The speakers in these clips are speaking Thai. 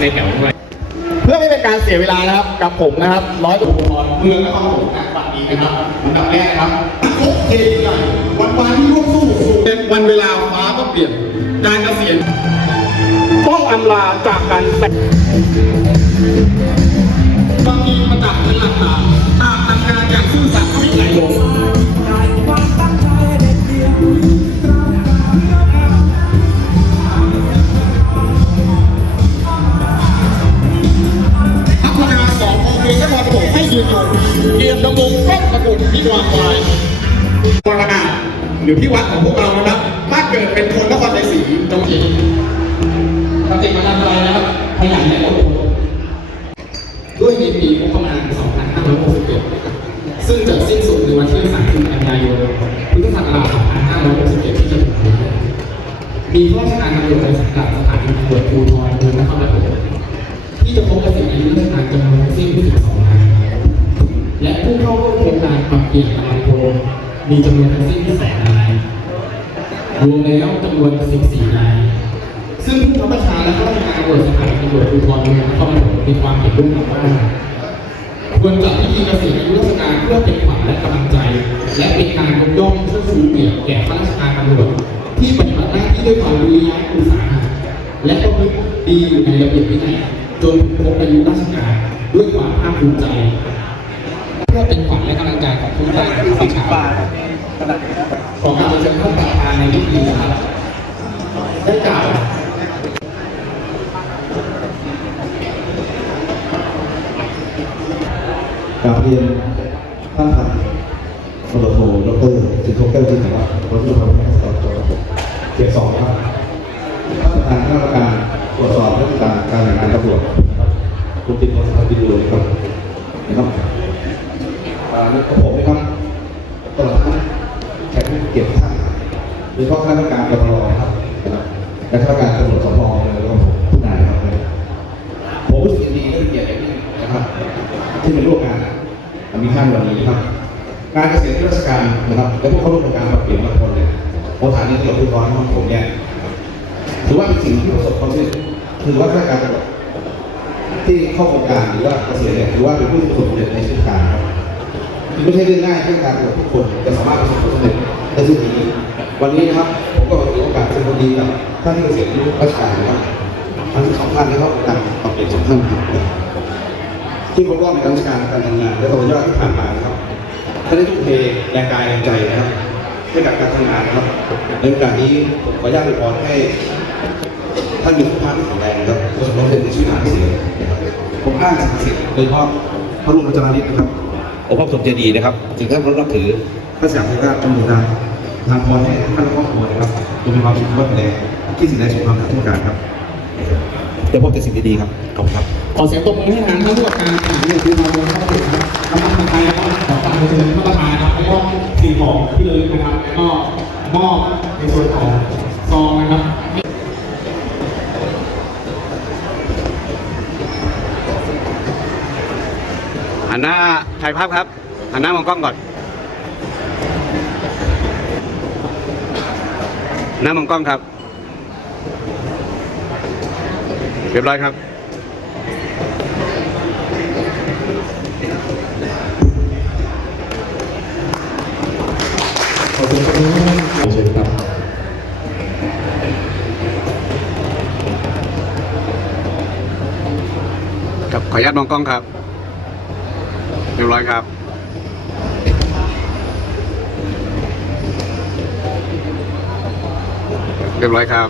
ในแถวด้วยเพื่อไม่เป็นการเสียเวลานะครับกับผมนะครับร้อยตำรวจภูธรเมืองนครปฐมณบัดนี้นะครับอันดับแรกนะครับทุกเทใหญ่วันวานที่ร่วมสู้สู่เป็นวันเวลาฟ้าก็เปลี่ยนการเกษียณต้องอำลาจากกันแต่บางทีประดับเป็นหลักฐานตามทำงานอย่างซื่อสัตย์ก็ไม่ไหลลง ยืนอยงเกียรติดำรงก้องตระกูลพิวานวายมรณะหรือที่วัดของพวกเรานะครับถ้าเกิดเป็นคนนครชัยศรีตรงนี้ปฏิบัติอะไรนะครับขยันและอดทนด้วยในปีงบประมาณ 2567 ซึ่งจะสิ้นสุดในวันที่30กันยายนพุทธศักราช2567 ที่จะถึงนี้มีข้าราชการตำรวจในสังกัดสถานีตำรวจภูธรเมืองนครปฐมที่จะพบเกษียณอายุราชการจำนวนทั้งสิ้น มีจำนวนทั้งสิ้น22นายรวมแล้วจำนวน 14 นาย ซึ่งผู้บัญชาและข้าราชการตำรวจสถานีตำรวจภูธรเมืองนครปฐมมีความเห็นร่วมกันว่าควรจัดพิธีเกษียณอายุราชการเพื่อเป็นขวัญและกำลังใจ และเป็นการยกย่องเชิดชูเกียรติแก่ข้าราชการตำรวจที่ปฏิบัติหน้าที่ด้วยความวิริยะอุตสาหะและประพฤติดีอยู่ในระเบียบวินัยจนครบอายุราชการด้วยความภาคภูมิใจ เพื่อเป็นขวัญและกำลังใจของทุกท่านที่ชาวขอการเชิญท่านประธานในพิธีครับได้กล่าวกราบเรียนท่านพันตำรวจโทดรสิทธิแก้วจิตรวัฒน์รองผู้บัญชาการตำรวจเขตสองครับท่านประธานคณะกรรมการตรวจสอบเรื่องการการแข่งานตำรวจครับคุณติดวัฒน์ดิดูนะครับนะครับ อ่ากับผมนะครับตลอดทั้งแขกผู้เกียรติท่านโดยเฉพาะคณะกรรมการกรรนะครับนะครับและคณะกรรมการตำรวจสพเลยแล้วก็ผมทุกนายนะครับผมรู้สึกดีและเป็นเกียรติอย่างยิ่งนะครับ ที่มาร่วมงานมีท่านวันนี้นะครับงานเกษียณราชการนะครับและผู้เขาร่วมโครงการปรับเปลี่ยนบางคนเนี่ยสถานีตำรวจภูธรของผมเนี่ยถือว่าเป็นสิ่งที่ประสบความสำเร็จถือว่าราชการตำรวจที่เข้าโครงการหรือว่าเกษียณเนี่ยถือว่าเป็นผู้ประสบความสำเร็จในชีวิตการครับ ไม่ใช่เรื่องง่ายที่การตรวจทุกคนจะสามารถประสบความสำเร็จได้ทุกทีวันนี้นะครับผมก็ถือโอกาสเป็นคนดีกับท่านที่เกษียณอายุราชการนะครับทั้งสองท่านนะครับการปรับเปลี่ยนสองท่านครับที่ครบรอบในการาชการการทำงานและตลอดยอดที่ผ่านมานะครับท่านได้ทุ่มเทแรงกายแรงใจนะครับให้กับการทำงานนะครับในโอกาสนี้ผมขออนุญาตอวยพรให้ท่านมีสุขภาพที่แข็งแรงครับประสบความสำเร็จในชีวิตการเกษียผมอ้างสิ่งศักดิ์สิทธิ์โดยเฉพาะพระบรมราชาธินะครับ องค์พระปฐมเจดีย์นะครับถึงท่านรับถือพระสยามเทวราชจำนวนนาทางพรให้ท่านครอบครัวนะครับจงมีความสุขความแข็งแรงที่สิ่งใดสมความปรารถนาครับเดี๋ยวพบแต่สิ่งดีๆครับขอบคุณครับ ขอเสียงตบมือให้ทางท่านผู้ว่าการสถานีตำรวจภูธรเมืองนครปฐมนะครับกำลังทำไปแล้วก็ขอการเชิญท่านประธานครับแล้วก็สิ่งของที่ระลึกนะครับแล้วก็มอบในส่วนของซองนะครับ ถ่ายภาพครับหันหน้ามองกล้องก่อนหน้ามองกล้องครับ เรียบร้อยครับขอเสียงตบมือให้ท่านเชิญครับครับขออนุญาตมองกล้องครับเรียบร้อยครับ เรียบร้อยครับ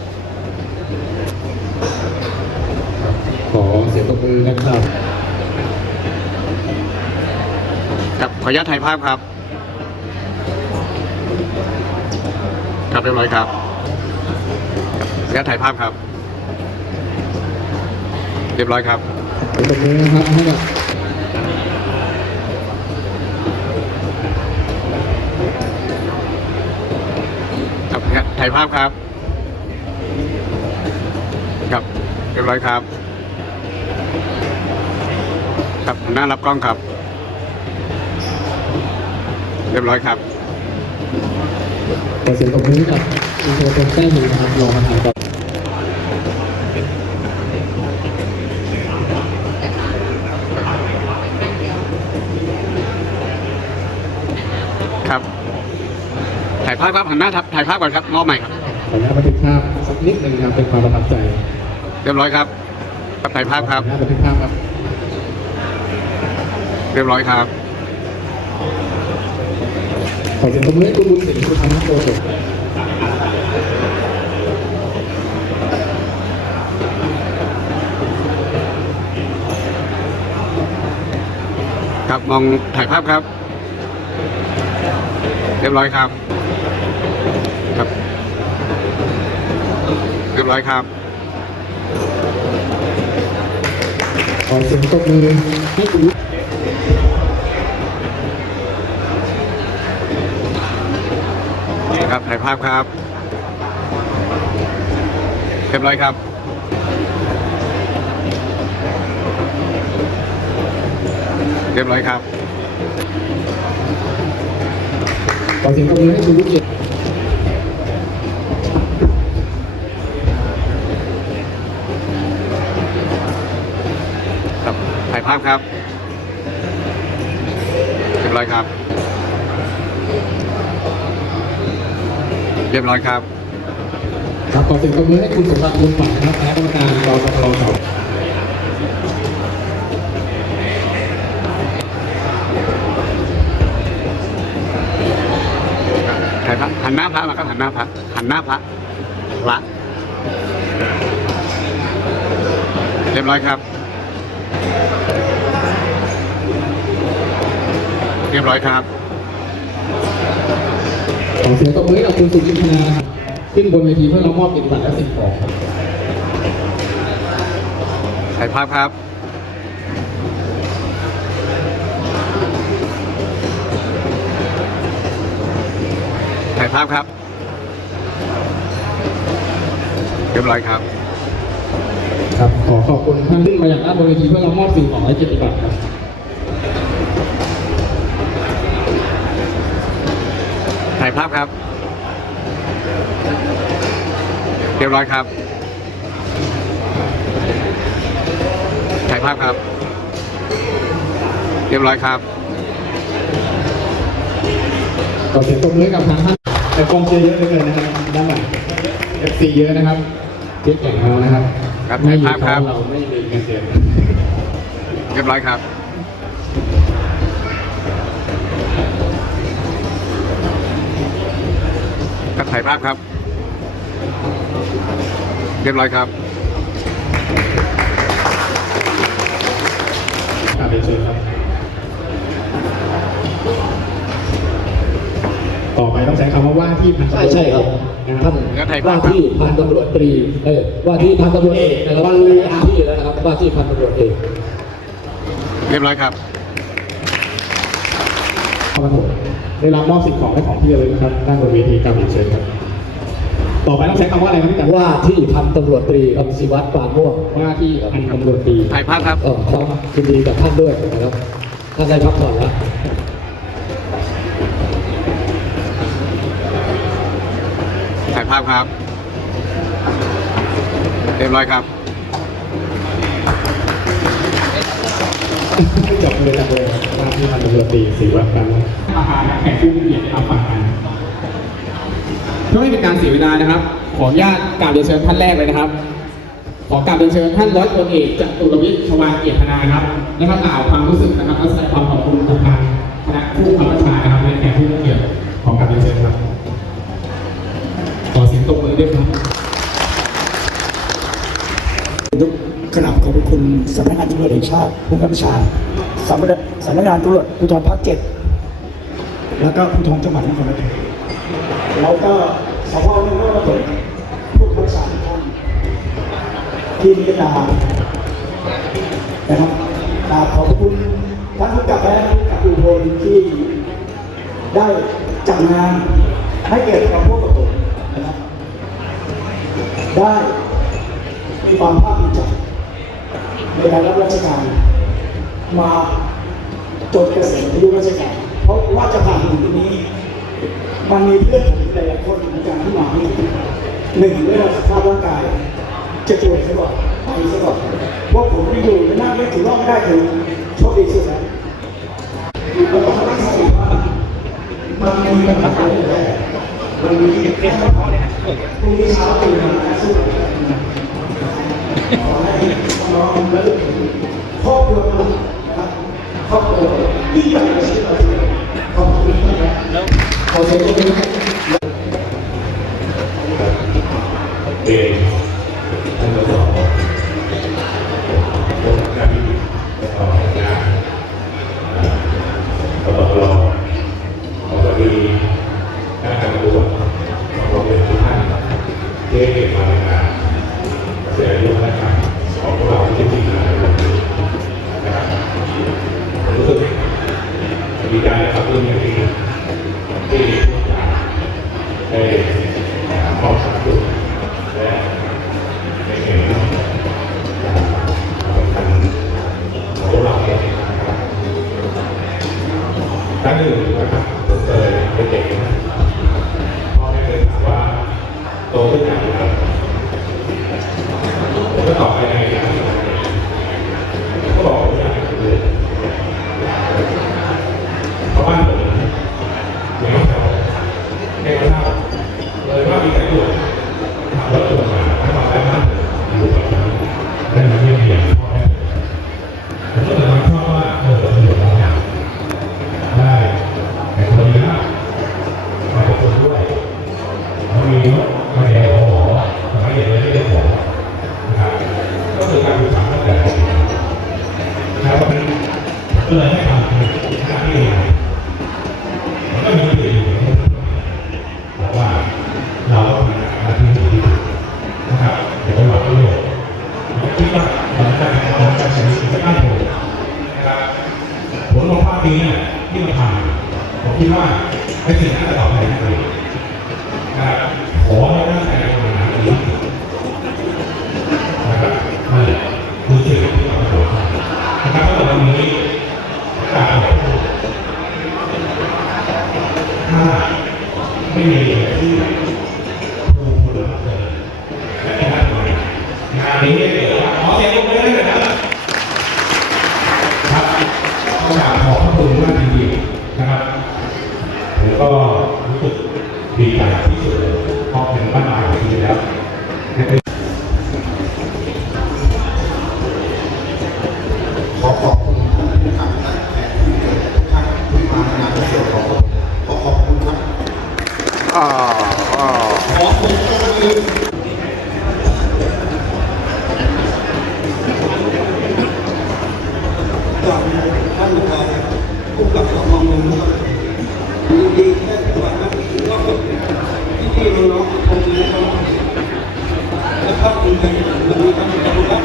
ขอเสียงตบมือนะครับ ครับขออนุญาตถ่ายภาพครับ ครับเรียบร้อยครับขออนุญาตถ่ายภาพครับ เรียบร้อยครับเสียงตบมือนะครับให้กับ ถ่ายภาพครับ ครับเรียบร้อยครับ ครับหน้ารับกล้องครับ เรียบร้อยครับขอเสียงปรบมือกับอินเตอร์โปรแกรมนะครับรงประธานครับครับ ถ่ายภาพครับหันหน้าทับถ่ายภาพก่อนครับมอบใหม่ครับขออนุญาตบันทึกภาพสักนิดหนึ่งครับเป็นความประทับใจเรียบร้อยครับครับถ่ายภาพครับขออนุญาตบันทึกภาพครับ เรียบร้อยครับขอเสียงตบมือให้คุณบุญสิริคุณธรรมโกศลครับมองถ่ายภาพครับ เรียบร้อยครับครับ ร้อยครับขอเสียงตบมือให้คุณครับถ่ายภาพครับเรียบร้อยครับเรียบร้อยครับขอเสียงตบมือให้คุณบุญสิริครับถ่ายภาพ ครับ เรียบร้อยครับ เรียบร้อยครับ ครับขอเสียงตบมือให้คุณสมรักบุญฝังนะครับคณะกรรมการรอปภสองถ่ายพระหันหน้าพระมาครับหันหน้าพระหันหน้าพระพระเรียบร้อยครับ เรียบร้อยครับขอเสียงตบมือให้กับคุณสุจินทนานะครับขึ้นบนเวทีเพื่อรับมอบเกียรติบัตรและสิ่งของครับถ่ายภาพครับถ่ายภาพครับ เรียบร้อยครับครับขอขอบคุณท่านขึ้นมาอย่างด้านบนเวทีเพื่อรับมอบสิ่งของและเกียรติบัตรครับายภาพครับ เรียบร้อยครับ ถ่ายภาพครับ เรียบร้อยครับขอเสียงตบมือให้กับทางท่านแต่กองเชียร์เยอะเหลือเกินนะครับด้านหลัง FC เยอะนะครับเจ๊แข่งเรานะครับครับไม่มีถ่ายภาพครับเขาเราไม่มีเงินเดือน เรียบร้อยครับ ถ่ายภาพครับ เรียบร้อยครับครับเรียนเชิญครับ ต่อไปต้องใช้คำว่าว่าที่พันตำรใช่วจใช่ครับนะคท่ารับนแล้วไทยว่าที่พันตำรวจตรี เอ้ยว่าที่พันตำรวจเอกนะครับวันลืออาที่แล้วนะครับว่าที่พันตำรวจเอก เรียบร้อยครับ ครับผม ได้รับมอบสิ่งของและของที่ระลึกครับด้านบนเวทีกับเรียนเชิญครับ ต่อไปต้องใช้คำว่าอะไรครับพี่กันว่าที่พันตำรวจตรีครับศิวัตรปานม่วงว่าที่พันตำรวจตรีถ่ายภาพครับเออขอยินดีกับท่านด้วยนะครับท่านได้พักผ่อนแล้วถ่ายภาพครับเรียบร้อยครับจบเลยจังเลยว่าที่พันตำรวจตรีศิวัตรปานม่ว งอาหารแขกผู้มีเกียรติอาฝากกันเพื่อไม่เป็นการเสียเวลานะครับ ขออนุญาตกราบเรียนเชิญท่านแรกเลยนะครับ ขอกราบเรียนเชิญท่านร้อยตำรวจเอกจตุรวิทย์ชวาเกียรตินาครับและก็กล่าวความรู้สึกนะครับและแสดงความขอบคุณกับทางคณะผู้บังคับบัญชานะครับและแขกผู้มีเกียรติขอกราบเรียนเชิญครับขอเสียงตบมือด้วยครับทุกกราบขอบพระคุณสำนักงานตำรวจแห่งชาติผู้กำกับชาสำนักสำนักงานตำรวจภูธรภาคเจ็ด แล้วก็ภูธรจังหวัดนครปฐมแล้วก็สพนครปฐมผู้กำกับชาลท่านที่มีตานะครับกราบขอบคุณท่านผู้กับและผู้กับอุบลที่ได้จัดงานให้เกียรติกับพวกกับผมนะครับได้มีความภาคภูมิใจในการรับราชการมาจนเกษียณอายุราชการ ราะว่าจะผ่านถึงตงนี้มันมีเพื่อนผมหลายคนอนการที่มาหนึ่งเรื่องสภาพร่างกาย จะตรวจซะก่อนไปซะก่อนว่าผมที่อยู่นั่งไม่ถือว่าไม่ได้ถึงโชคดีสุดแล้วแล้วก็ไม่ใช่ามันมีมันมีมันมีเรื่อองเนี่พรุ่งนี้เช้าตื่นมาสู้ขอให้น้องและครอบครัวครอบครัวที่งใหญ่ที่เรา ご清聴ください。 ฝั่งท่านรองผู้กับสมองมุมยินดีท่านฝั่านักที่ว่าที่ที่น้องๆคงจะต้องและภาคภูมิใจวันนี้ท่านจะรู้ครับ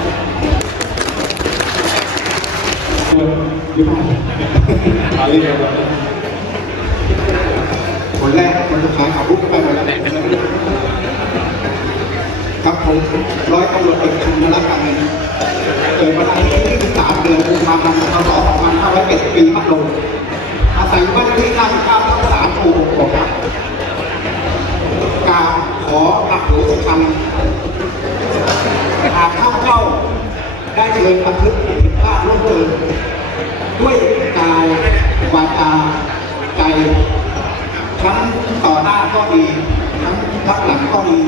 ยุ่งอะไรกันคนแรกคนสุดท้ายขับรถไปหมดแล้วครับผมร้อยตำรวจเอกชุมรักษ์กานเลย กิดวันที่13เดือนกุมภาพันธ์พศ2570ปีพัทลุงอาศัยว่าที่ข้าวข้ามทับสามปูหกครับกาขออักโหสิกรรมหากข้าเข้าได้เคยบันทึกผิดพลาดล่วงเกินด้วยกายวาจาใจทั้งต่อหน้าก็ดีทั้งทักหลังก็ดี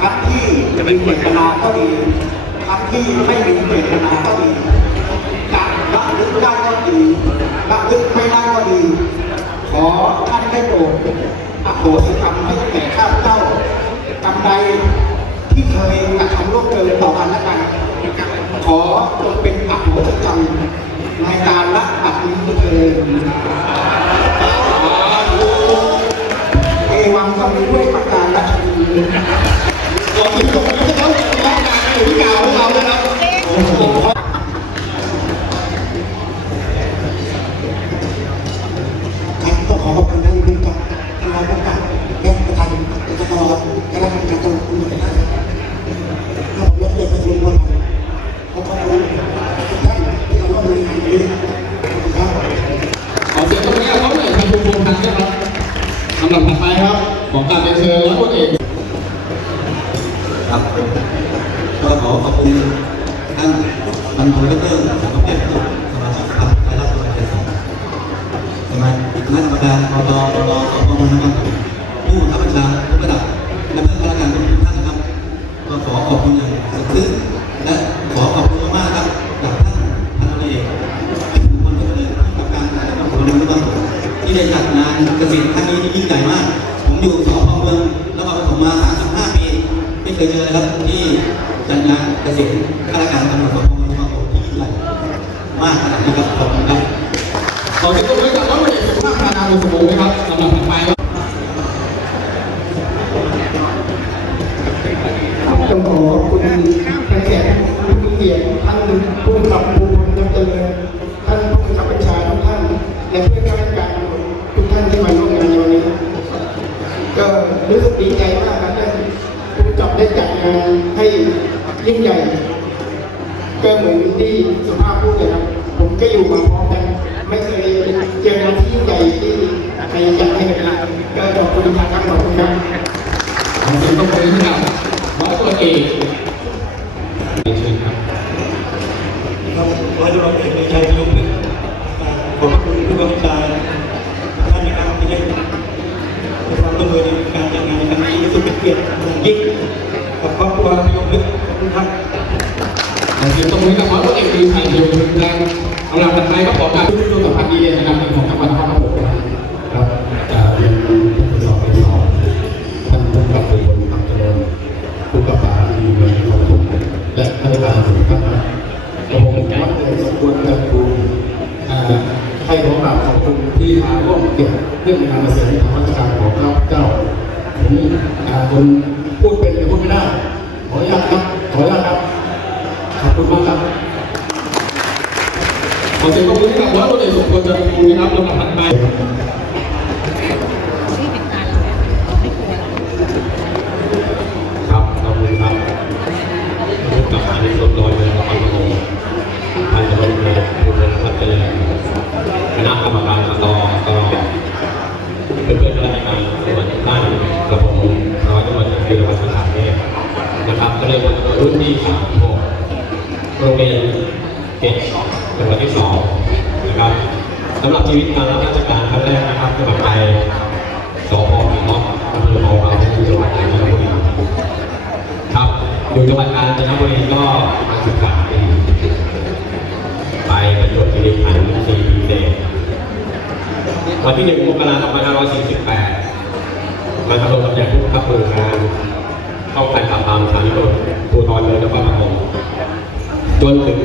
ทั้งที่มีเจตนาก็ดี ครับที่ไม่มีเจตนาก็ดีการระลึกได้ก็ดีระลึกไม่ได้ก็ดี ขอท่านได้โปรดอโหสิกรรมให้แก่ข้าพเจ้ากำไรที่เคยกระทำล่วงเกินต่อกันและกัน ขอจงเป็นอโหสิกรรมในการละบัดนี้เถิดเอวังก็มีด้วยประการละชนีตัวที่ตรงนี้นะครั อยู่ที่กาวของเราด้ยนะโอต้องขอขอบคุณท่านคุกทานรองการแม่ประธานกตลและรัฐมนตรีกระทรวงคุณนะครับขอบคุณเด็กกระรวงวัขอบคุณ ผู้ร่ว เยอรวัตรประสานเทพนะครับก็เลยเป็นรุ่นที่สามหกโรงเรียนเก็ตจังหวัดที่สองนะครับสำหรับชีวิตการรับราชการครั้งแรกนะครับสมัครไปสพมีม็อกอำเภอเมาเอาที่จังหวัดกาญจนบุรีครับอยู่จังหวัดกาญจนบุรีก็มาศึกษาไปประจวบคีรีขันธ์สี่ปีเศษวันที่หนึ่งมกราคม2548 มาทำรงตำแหน่งผู้บังคับหมู่งานเข้าการปราบปรามสถานีตำรวจภูธรเมืองนครปฐมจนถึง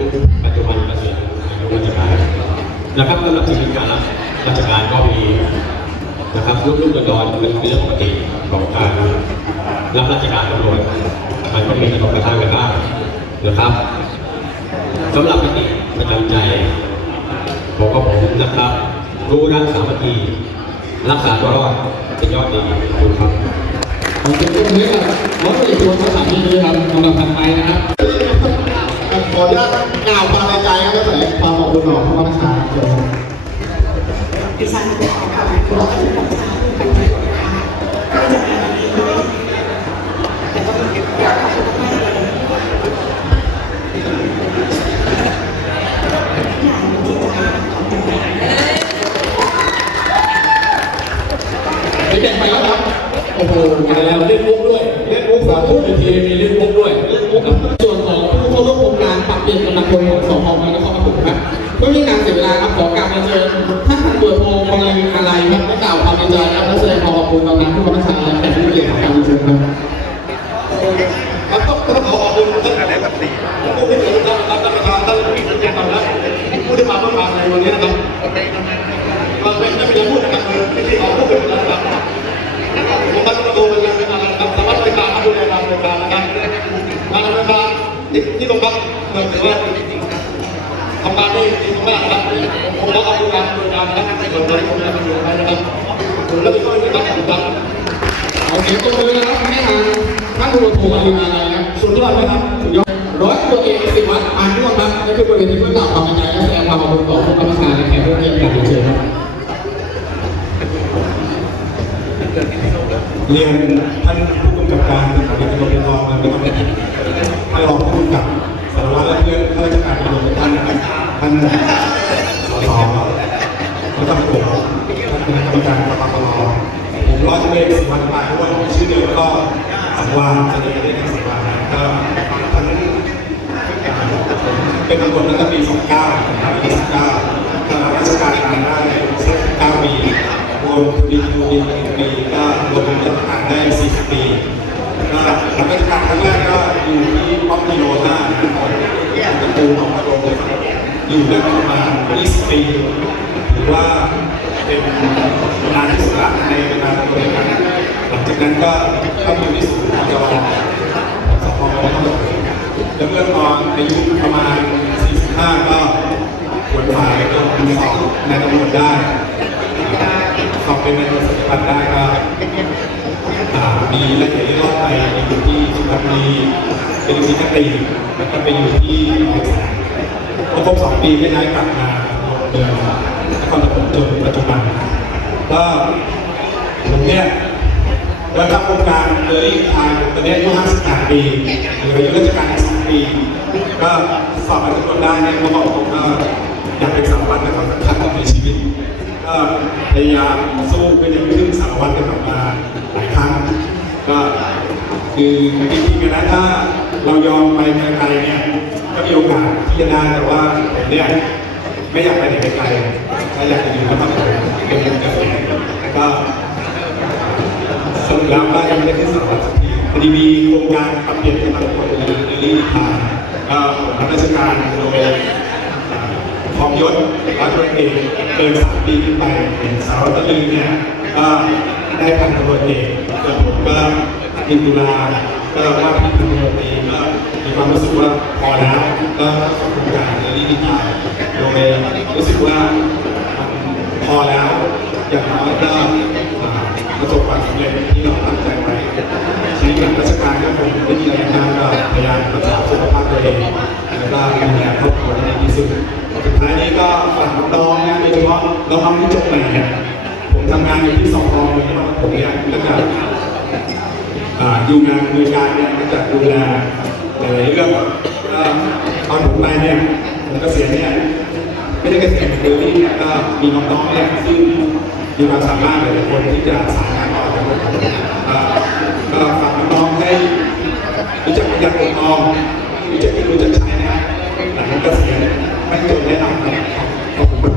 ปัจจุบันเกษียณอายุราชการนะครับสำหรับชีวิตการราชการก็มีนะครับลุกๆดอนเป็นเรื่องปกติของการรับราชการตำรวจมันก็มีกระทบกระทั่งกันบ้างนะครับสำหรับมติประจำใจของกับผมนะครับ รู้รักสามัคคี รักษาตัวรอดเป็นยอดดีขอบคุณครับขอเสียงปรบมือให้กับร้อยตำรวจเอกสมควรสถานที่นี้ครับลำดับถัดไปนะครับ ขออนุญาตกล่าวความในใจครับและแสดงความขอบคุณต่อผู้บังคับบัญชาเชิญครับดิฉันขอขอบคุณท่านผู้บัญชาการตำรวจนะคะที่จัดงานวันนี้ด้วยแต่ก็ต้องขอบคุณมากเลยอย่างที่จะขอบคุณมาก เด็กไปแล้วครับ โอ้โหแล้วเล่นมุกด้วย เล่นมุกสองทุ่มทีมีเล่นมุกด้วยเล่นมุกส่วนของผู้เข้าร่วมโครงการปรับเปลี่ยนกำลังพลของสพเมืองนครปฐมครับเพื่อไม่ให้การเสียเวลาครับขอกราบเรียนเชิญท่านพันตำรวจโทกำลังอะไรครับได้กล่าวความในใจครับและแสดงความขอบคุณต่อการผู้บังคับบัญชาและแขกผู้มีเกียรติการเรียนเชิญครับ ทำงานได้ดีมากครับผมขอขอบคุณการบริการนะครับส่วนตัวที่ผมได้มาอยู่ในนะครับแล้วก็มีการจัดการเอาเสียงตบมือนะครับให้ทางท่านผู้บริหารงานอะไรนะสุดยอดไหมครับสุดยอดร้อยตัวเอกสิวัตอ่านร่วมครับนี่คือบริเวณที่เพื่อกล่าความในใจและแสดงความขอบคุณต่อผู้กำกับการและแขกผู้เกียรติของเชิญครับเรียนท่านผู้กำกับการสถานีตำรวจภูธรมันเป็นตำแหน่งท่านรองผู้กำกับสารวัตรและเพื่อนข้าราชการตำรวจทุกท่านนะครับ ท่านสสและท่านผมท่านคณะรรมการกปปลผมร้อยตำรวจเอกสิวัฒน์มาด้วยชื่อเดิมก็สังวานจะเรียกได้ในสังวานก็ทั้งเป็นตำรวจตั้งแต่ปี 29นะครับปี19ก็รับราชการมาได้9ปีรวมดีดูดี1ปีก็รวมเป็นราชการได้ 40 ปีก็รับราชการครั้งแรกก็อยู่ที่ป้อมกิโลห้านะครับตะปูหนองกระโดงเลยครับ อยู่ด้ประมา20ปีถือว่าเป็นนานที่สุดละในเวลาเดำเนินการหลังจากนั้นก็เข้าอยู่ที่ศูนย์ของจังหวัดสพมแล้วเมื่อตอนอายุประมาณ 45 ก็ขวนขวายก็มีสอบในตำรวจได้สอบเป็นในตำรวจสัญบัติได้ก็มีและเอียดรอดไปอยู่ที่สุพรรณบุรีเป็นอยู่ที่กระตีแล้วก็ไปอยู่ที่หนองแสง พอครบสองปีก็ย้ายกลับมาเดิมนครปฐมจนปัจจุบันก็ผมเนี่ยได้รับโครงการเลยทางตอนนี้อายุ58ปีหลืออายุราชการอีก3ปี ก็สอบทุกคนได้เนี่ยเมื่อบอกผมก็อยากเป็นสารวัตรนะครับสำคัญกับในชีวิต ก็พยายามสู้เพื่อจะขึ้นสารวัตรกลับมาหลายครั้งก็คือจริงๆนะถ้าเรายอมไปไกลๆเนี่ย ก็มีโอกาสที่จะได้แต่ว่าผมเนี่ยไม่อยากไปไหนไกลๆถ้าอยากจะอยู่ก็ต้องเป็นเงินเกษตรแล้วก็สรุปแล้วก็ยังไม่ได้ขึ้นสารวัตรสักทีพอดีมีโครงการปรับเปลี่ยนกำลังคนในรีทางก็รับราชการโดยพร้อมยศร้อยตำรวจเอกเกินสามปีขึ้นไปเป็นสาวตะลึงเนี่ยก็ได้พันตำรวจเอกส่วนผมก็อินตุลาก็ว่าที่พันตำรวจเอกก็ ความรู้สึกว่าพอแล้วก็สมโครงการในรีดิทายโดยรู้สึกว่าพอแล้วอย่างน้อยก็อ่าประสบความสำเร็จที่เราตั้งใจไว้ชีวิตหลังราชการก็คงไม่มีอะไรมากก็พยายามรักษาสุขภาพตัวเองแล้วก็ดูแลครอบครัวให้ดีที่สุดสุดท้ายนี้ก็ฝากน้องๆนะโดยเฉพาะน้องๆที่จบใหม่เนี่ยผมทำงานอยู่ที่สพเมืองนครปฐมเนี่ยก็จะอ่าอยู่งานบริการเนี่ยก็จะดูแล หลายเรื่องก็ตอนผมไปเนี่ยผมก็เกษียเนี่ยไม่ได้เกษียณเดียวนี่เนี่ยก็มีน้องๆเนี่ยซึ่งมีความสามารถหลายคนที่จะสานงานต่อจากผมก็ฝากน้องๆให้รู้จักประหยัดอดออมรู้จักกินรู้จักใช้นะหลังเกษียณไม่จนแน่นอนครับขอบคุณ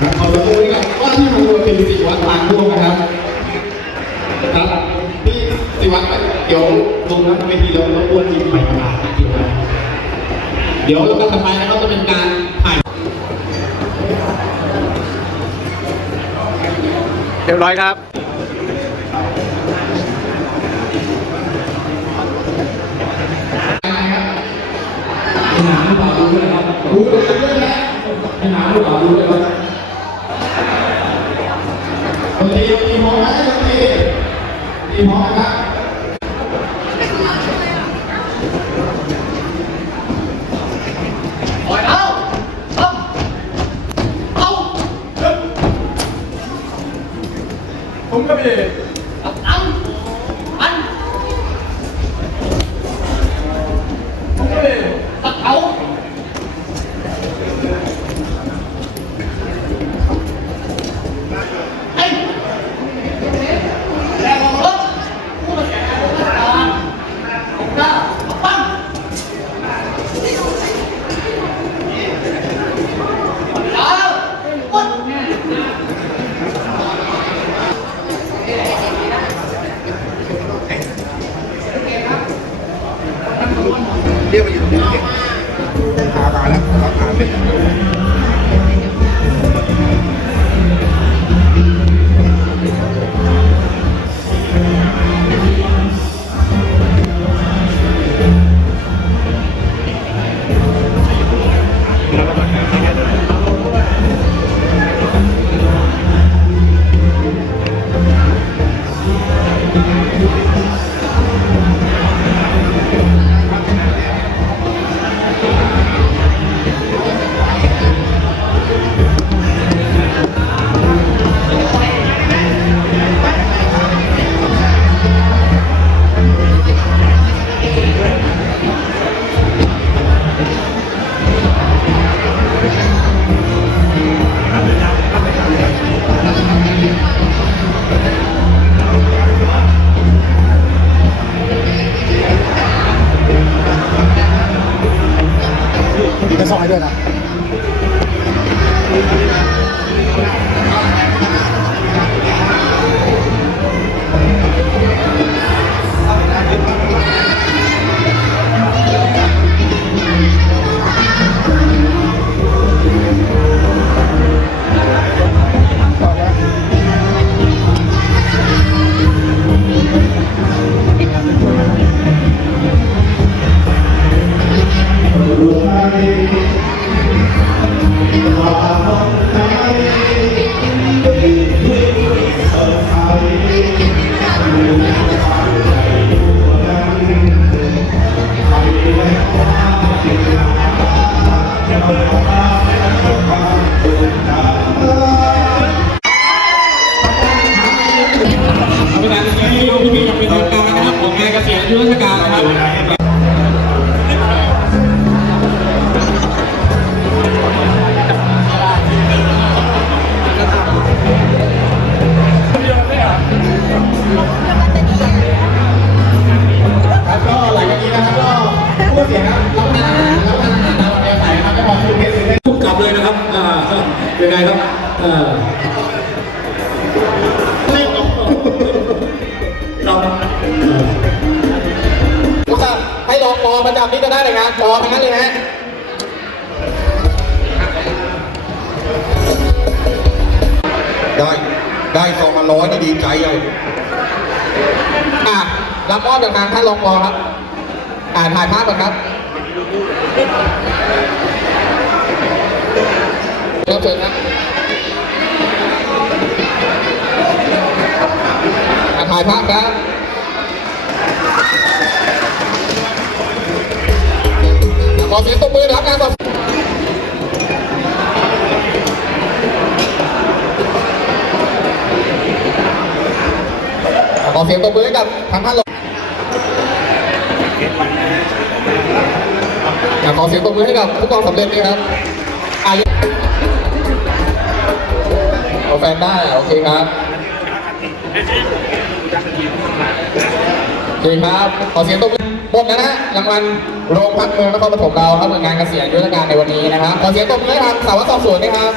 ครับขอบคุณครับว่าที่มาดูเป็นสิวัตรทางร่วมนะครับครับพี่สิวัตรเดี๋ยวลงนักเวทีแล้วรบกวนทีม เดี๋ยวลำดับต่อไปนะครับจะเป็นการถ่ายเรียบร้อยครับให้หนาหรือเปล่าดูด้วยครับดูด้วยนะให้หนาหรือเปล่าดูด้วยครับดนตรีดนตรีพร้อมไหมดนตรีดนตรีพร้อมนะครับ ผมก็ ป็นไงครับ ประได้เลยงานปอทั้งนั้นเลยนะฮะได้ได้ซองมาร้อยนี่ดีใจเลยอะรับมอบจากทางท่านรองปอครับ อ่าถ่ายภาพก่อนครับเริ่มเชิญครับถ่ายภาพครับ มือนะครับงานสอบขอเสียงตบมือให้กับทางท่านรองอะขอเสียงตบมือให้กับผู้กองสำเร็จด้วยครับอายุเอาแฟนได้โอเคครับโอเคครับ ขอเสียงตบมือหมดแล้วนะรางวัล โรงพักเมืองนครปฐมเราครับหน่วยงานเกษียณยุทธการในวันนี้นะครับขอเสียงตบมือให้ทางสาวสอบสวนด้วยครับ